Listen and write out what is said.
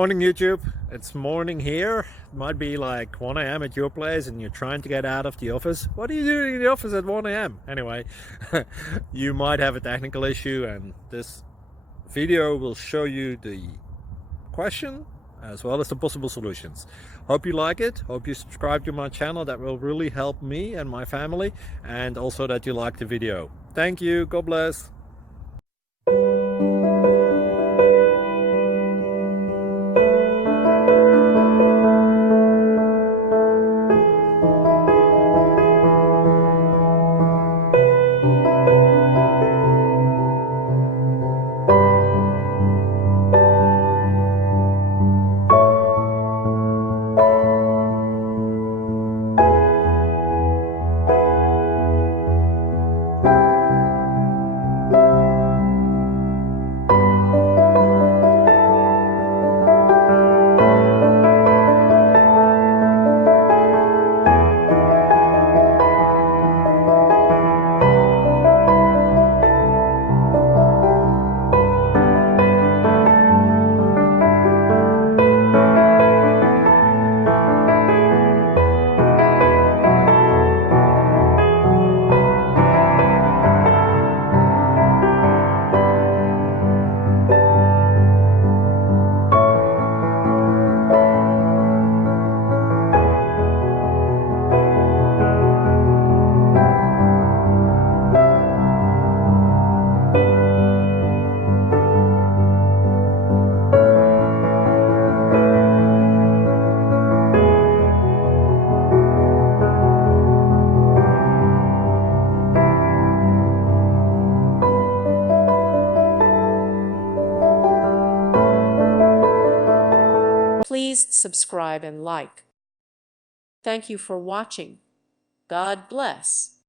Morning YouTube, it's morning here. It might be like 1 a.m. at your place and you're trying to get out of the office. What are you doing in the office at 1 a.m.? Anyway, you might have a technical issue and this video will show you the question as well as the possible solutions. Hope you like it, hope you subscribe to my channel. That will really help me and my family, and also that you like the video. Thank you, God bless. Please subscribe and like. Thank you for watching. God bless.